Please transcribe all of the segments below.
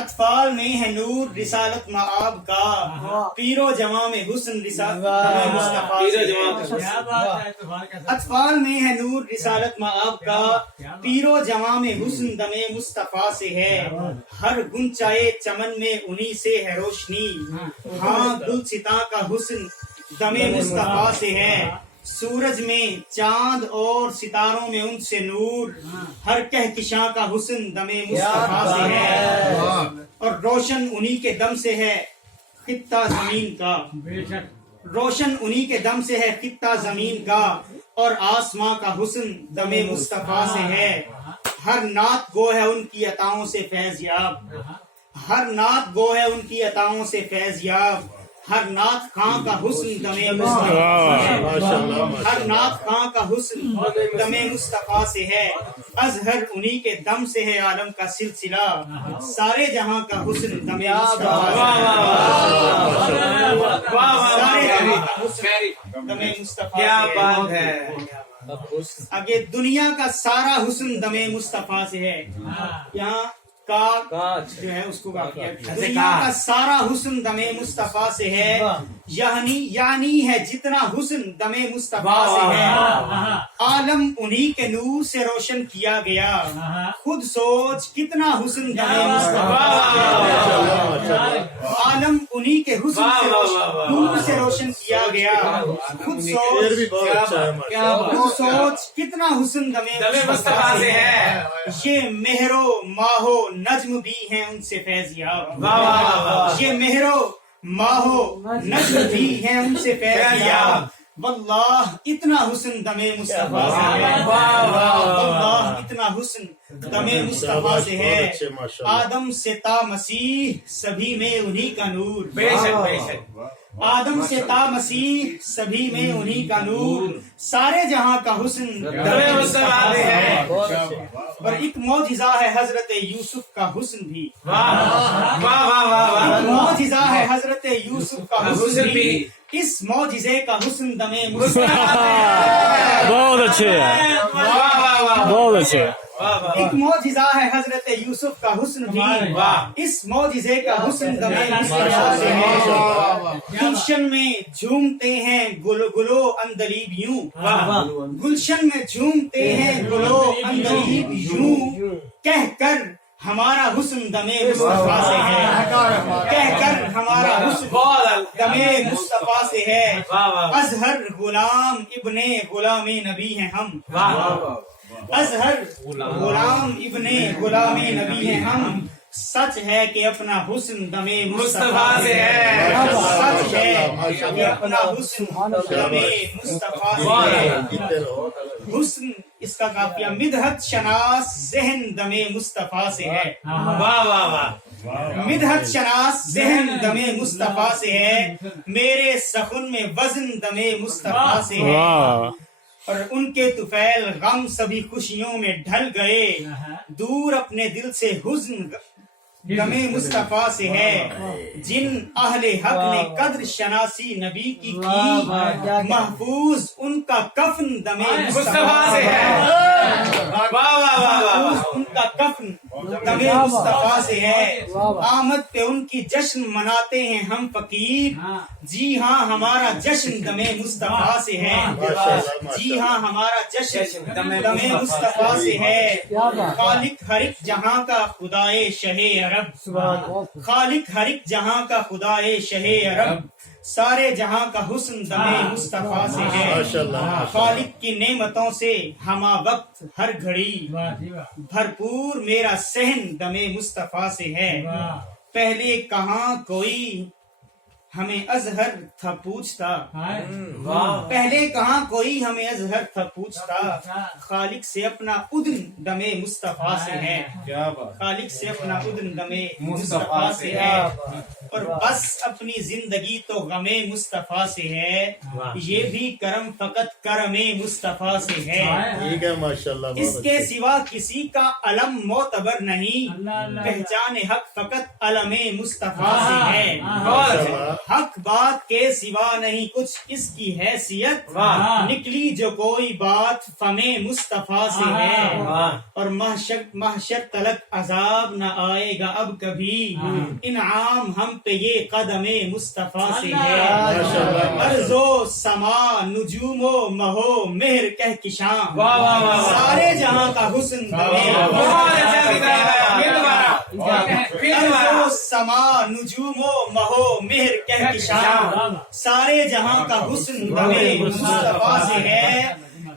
اطفال میں ہے نور رسالت مآب کا، پیر و جواں میں حسن رسالت مصطفیٰ سے ہے۔ اطفال میں ہے نور رسالت مآب کا، پیر و جواں میں حسن دم مصطفیٰ سے ہے۔ ہر گنچائے چمن میں انہی سے ہے روشنی، ہاں گلستاں کا حسن دم مصطفیٰ سے ہے۔ سورج میں چاند اور ستاروں میں ان سے نور، ہر کہکشاں کا حسن دم مصطفیٰ سے ہے۔ اور روشن انہی کے دم سے ہے خطہ زمین کا، روشن انہی کے دم سے ہے خطہ زمین کا، اور آسماں کا حسن دم مصطفیٰ سے ہے۔ ہر نعت گو ہے ان کی عطاؤں سے فیض یاب، ہر نعت گو ہے ان کی عطاؤں سے فیض یاب، ہر نعت خاں کا حسن دم مصطفیٰ سے ہے، ہر نعت خاں کا حسن دم مصطفیٰ سے ہے۔ ازہر انہی کے دم سے ہے عالم کا سلسلہ، سارے جہاں کا حسن دم مصطفیٰ سے ہے، سارے جہاں کا حسن دم مصطفیٰ سے ہے۔ آگے دنیا کا سارا حسن دم مصطفیٰ سے ہے، یہاں کا جو ہے اس کو باقی ہے۔ دنیا کا سارا حسن دم مصطفیٰ سے ہے، یعنی ہے جتنا حسن دم مصطفیٰ سے ہے۔ عالم انہی کے نور سے روشن کیا گیا، خود سوچ کتنا حسن دم مصطفیٰ سے ہے۔ عالم انہی کے حسن سے نور سے روشن کیا گیا، خود سوچ کتنا حسن دم مصطفیٰ سے ہے۔ یہ مہر و ماہ و نجم بھی ہیں ان سے فیض یاب، یہ مہر و ماہ و نجم بھی ہیں ان سے فیض یاب، واللہ اتنا حسن دم مصطفیٰ سے ہے، واللہ اتنا حسن دم مصطفیٰ سے ہے۔ آدم سے تا مسیح سبھی میں انہی کا نور، بے شک بے شک، آدم سے تا مسیح سبھی میں انہی کا نور، سارے جہاں کا حسن دم مصطفیٰ سے ہے۔ اور ایک معجزہ ہے حضرت یوسف کا حسن بھی، ایک معجزہ ہے حضرت یوسف کا حسن بھی، اس معجزے کا حسن دم مصطفیٰ سے ہے۔ بہت اچھے بہت اچھے۔ ایک معجزہ ہے حضرت یوسف کا حسن بھی، اس معجزے کا حسن دم مصطفیٰ سے ہے۔ گلشن میں جھومتے ہیں گلو اندلیب یوں، گلشن میں جھومتے ہیں گلو اندلیب یوں، کہہ کر ہمارا حسن دم مصطفیٰ سے ہے، کہہ کر ہمارا حسن دم مصطفیٰ سے ہے۔ ازہر غلام ابن غلام نبی ہیں ہم، ازہر غلام ابن غلام نبی ہیں ہم، سچ ہے کہ اپنا حسن دم مصطفیٰ سے ہے، سچ ہے کہ اپنا حسن دم مصطفیٰ سے ہے۔ حسن اس کا قافیہ مدحت شناس ذہن دم مصطفیٰ سے ہے، مدحت شناس ذہن دم مصطفیٰ سے ہے، میرے سخن میں وزن دم مصطفیٰ سے ہے۔ اور ان کے طفیل غم سبھی خوشیوں میں ڈھل گئے، دور اپنے دل سے حزن دم مصطفیٰ سے ہے۔ جن اہل حق نے قدر شناسی نبی کی محفوظ ان کا کفن دم مصطفیٰ سے ہے، محفوظ ان کا کفن دم مصطفیٰ سے ہے۔ آمد پہ ان کی جشن مناتے ہیں ہم فقیر، جی ہاں ہمارا جشن دم مصطفیٰ سے ہے، جی ہاں ہمارا جشن دم مصطفیٰ سے ہے۔ خالق ہر ایک جہاں کا خدائے شہ عرب، خالق ہر ایک جہاں کا خدائے شہ عرب، سارے جہاں کا حسن دم مصطفیٰ سے ہے۔ خالق کی نعمتوں سے ہمہ وقت ہر گھڑی بھرپور میرا صحن دم مصطفیٰ سے ہے۔ پہلے کہاں کوئی ہمیں ازہر تھا پوچھتا، پہلے کہاں کوئی ہمیں ازہر تھا پوچھتا، خالق سے اپنا اذن دم مصطفیٰ سے ہے، خالق سے اپنا اذن دم مصطفیٰ سے ہے۔ اور بس اپنی زندگی تو غم مصطفیٰ سے ہے، یہ بھی کرم فقط کرم مصطفیٰ سے ہے۔ اس کے سوا کسی کا علم معتبر نہیں، پہچان حق فقط علم مصطفیٰ سے ہے۔ حق بات کے سوا نہیں کچھ اس کی حیثیت، نکلی جو کوئی بات فمِ مصطفیٰ سے ہے، اور محشر تلک عذاب نہ آئے گا اب کبھی، انعام ہم پہ یہ قدم مصطفیٰ سے ہے۔ ارض و سما نجوم و مہو مہر کہکشاں، سارے جہاں کا حسن سما نجوم و مہو مہر کہکشاں، سارے جہاں کا حسن دمے مصطفیٰ سے ہے۔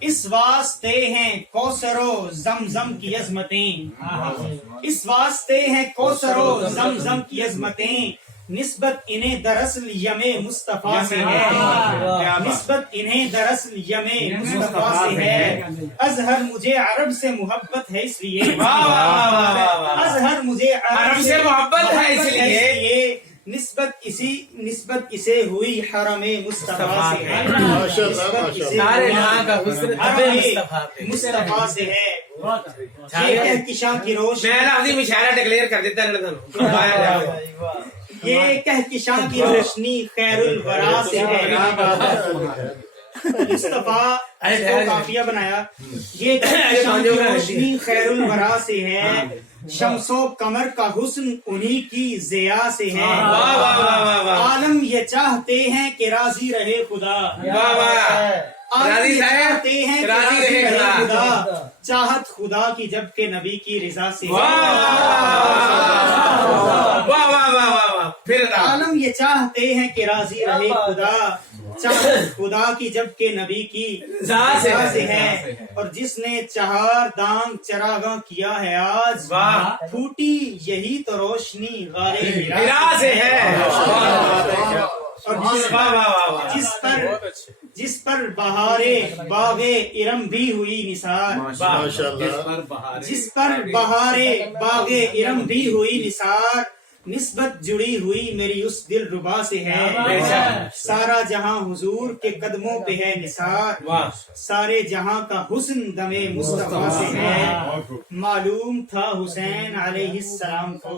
اس واسطے ہیں کوثر و زمزم کی عظمتیں، اس واسطے ہیں کوثر و زمزم کی عظمتیں، نسبت انہیں دراصل یم مصطفیٰ سے ہے، نسبت انہیں دراصل یم مصطفیٰ سے ہے۔ اظہر مجھے عرب سے محبت ہے اس لیے، اظہر مجھے عرب سے محبت ہے اس لیے، نسبت اسے ہوئی حرم مصطفیٰ سے ہے، نسبت اسے حرم مصطفیٰ سے ہے۔ یہ کہکشاں کی روشنی، ڈکلیئر کر دیتا یہ کہکشاں کی روشنی خیر الورا سے ہے۔ مصطفیٰ کو کافیہ بنایا، یہ کہکشاں کی روشنی خیر الورا سے ہے، شمس و قمر کا حسن انہی کی ضیاء سے ہے۔ عالم یہ چاہتے ہیں کہ راضی رہے خدا، عالم یہ چاہتے ہیں کہ راضی رہے خدا، چاہت خدا کی جبکہ نبی کی رضا سے ہے۔ عالم یہ چاہتے ہیں کہ راضی رہے خدا، چاہت خدا کی جبکہ نبی کی رضا سے ہے، اور جس نے چہار دانگ چراغاں کیا ہے آج، پھوٹی یہی تو روشنی غارے ہرا سے ہے، اور جس پر بہارے باغ ارم بھی ہوئی نثار، جس پر بہارے باغ ارم بھی ہوئی نثار، نسبت جڑی ہوئی میری اس دل ربا سے ہے، سارا جہاں حضور کے قدموں پہ ہے نثار، سارے جہاں کا حسن دم مصطفیٰ سے ہے۔ معلوم تھا حسین علیہ السلام کو،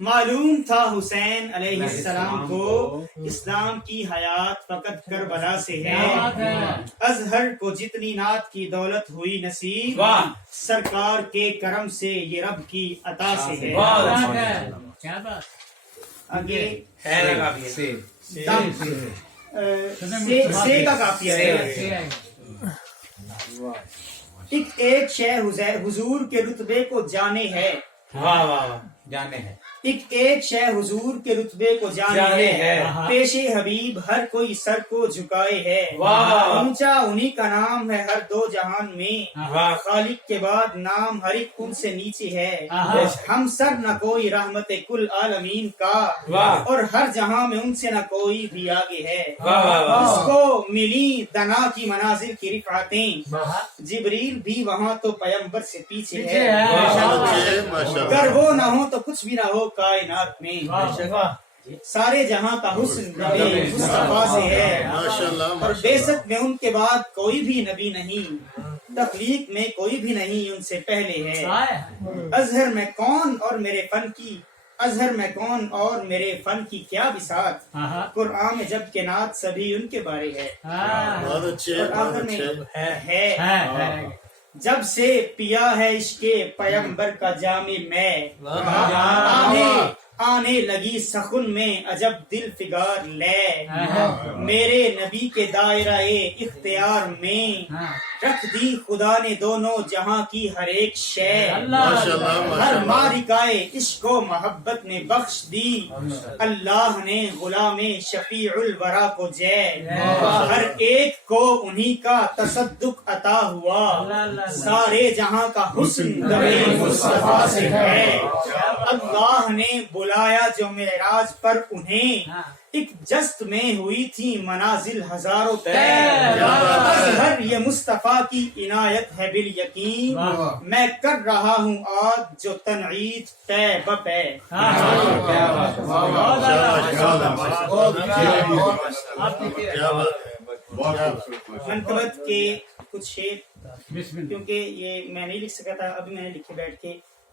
معلوم تھا حسین علیہ السلام کو، اسلام کی حیات فقط کربلا سے ہے، اظہر کو جتنی نعت کی دولت ہوئی نصیب، سرکار کے کرم سے یہ رب کی عطا سے ہے۔ آگے سے کا کافیہ ہے، ایک شے حضور کے رتبے کو جانے ہے، جانے ہیں، ایک شے حضور کے رتبے کو جانے ہے، پیش حبیب ہر کوئی سر کو جھکائے ہے، اونچا انہی کا نام ہے ہر دو جہان میں، خالق کے بعد نام ہر ایک ان سے نیچے ہے، ہم سر نہ کوئی رحمت کل عالمین کا، اور ہر جہاں میں ان سے نہ کوئی بھی آگے ہے، اس کو ملی دنا کی منازل کی رفعتیں، جبریل بھی وہاں تو پیمبر سے پیچھے ہے، اگر وہ نہ ہو تو کچھ بھی نہ ہو کائنات میں، سارے جہاں کا حسن نبی مصطفیٰ سے ہے، اور بعثت میں ان کے بعد کوئی بھی نبی نہیں، تخلیق میں کوئی بھی نہیں ان سے پہلے ہے، اظہر میں کون اور میرے فن کی، اظہر میں کون اور میرے فن کی کیا بساط، قرآن میں جب کہ نعت سبھی ان کے بارے ہے، اور آخر میں ہے جب سے پیا ہے عشق پیمبر کا جام میں، آنے لگی سخن میں عجب دل فگار لے، میرے نبی کے دائرہ اختیار میں رکھ دی خدا نے دونوں جہاں کی ہر ایک شے، ہر مارکائے عشق و محبت نے بخش دی، اللہ نے غلام شفیع الورا کو جے، ہر ایک کو انہی کا تصدق عطا ہوا، سارے جہاں کا حسن دم مصطفیٰ سے ہے، اللہ نے بلایا جو معراج پر انہیں، ایک جست میں ہوئی تھی منازل ہزاروں طے، اظہر یہ مصطفیٰ کی عنایت ہے بالیقین، میں کر رہا ہوں آج جو تنعید طے بپے۔ منقبت کے کچھ شعر، کیونکہ یہ میں نہیں لکھ سکا تھا، ابھی میں نے لکھے بیٹھ کے،